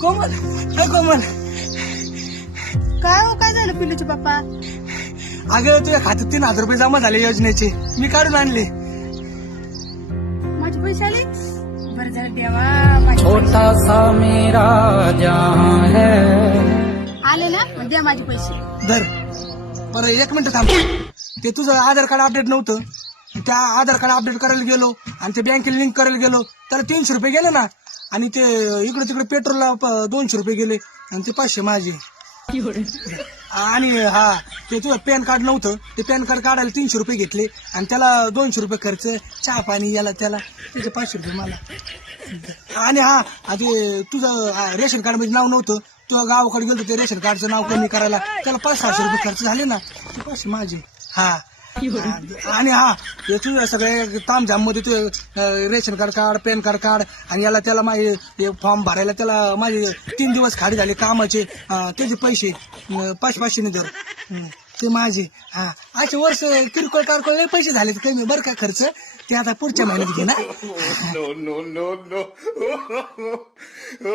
कोमल कोमल, काय हो, काय झालं पिल्लूचे पप्पा? अगं तुझ्या खात्यात 3,000 रुपये जमा झाले योजनेचे, मी काढून आणले. माझे पैसे आले? बरं झालं देवा, माझे छोटा सा मेरा जहां है. आले ना, मग द्या माझे पैसे. धर. बरं 1 मिनिट थांब. ते तुझं आधार कार्ड अपडेट नव्हतं, त्या आधार कार्ड अपडेट करायला गेलो आणि ते बँकेला लिंक करायला गेलो, त्याला 300 रुपये गेले ना. आणि ते इकडे तिकडे पेट्रोलला 200 रुपये गेले आणि ते 500 माझे. आणि हा, ते तुझं पॅन कार्ड नव्हतं, ते पॅन कार्ड काढायला 300 रुपये घेतले आणि त्याला 200 रुपये खर्च, चहा पाणी याला त्याला, त्याचे 500 रुपये मला. आणि हा, ते तुझं रेशन कार्ड मध्ये नाव नव्हतं, तुझं गावाकडे गेलो ते रेशन कार्डचं नाव कमी करायला, त्याला 500-600 रुपये खर्च झाले ना, ते 500 माझे. हा. आणि हा, ते तुझ्या सगळे तामझाम मध्ये तू रेशन कार्ड काढ, पॅन कार्ड काढ आणि याला त्याला माझे फॉर्म भरायला त्याला माझे 3 दिवस खाली झाले कामाचे, त्याचे पैसे 500-500 ने धर, ते माझे. हा, असे वर्ष किरकोळ कारकोळ लय पैसे झाले कमी बरं का खर्च, ते आता पुढच्या महिन्यात घे ना. no.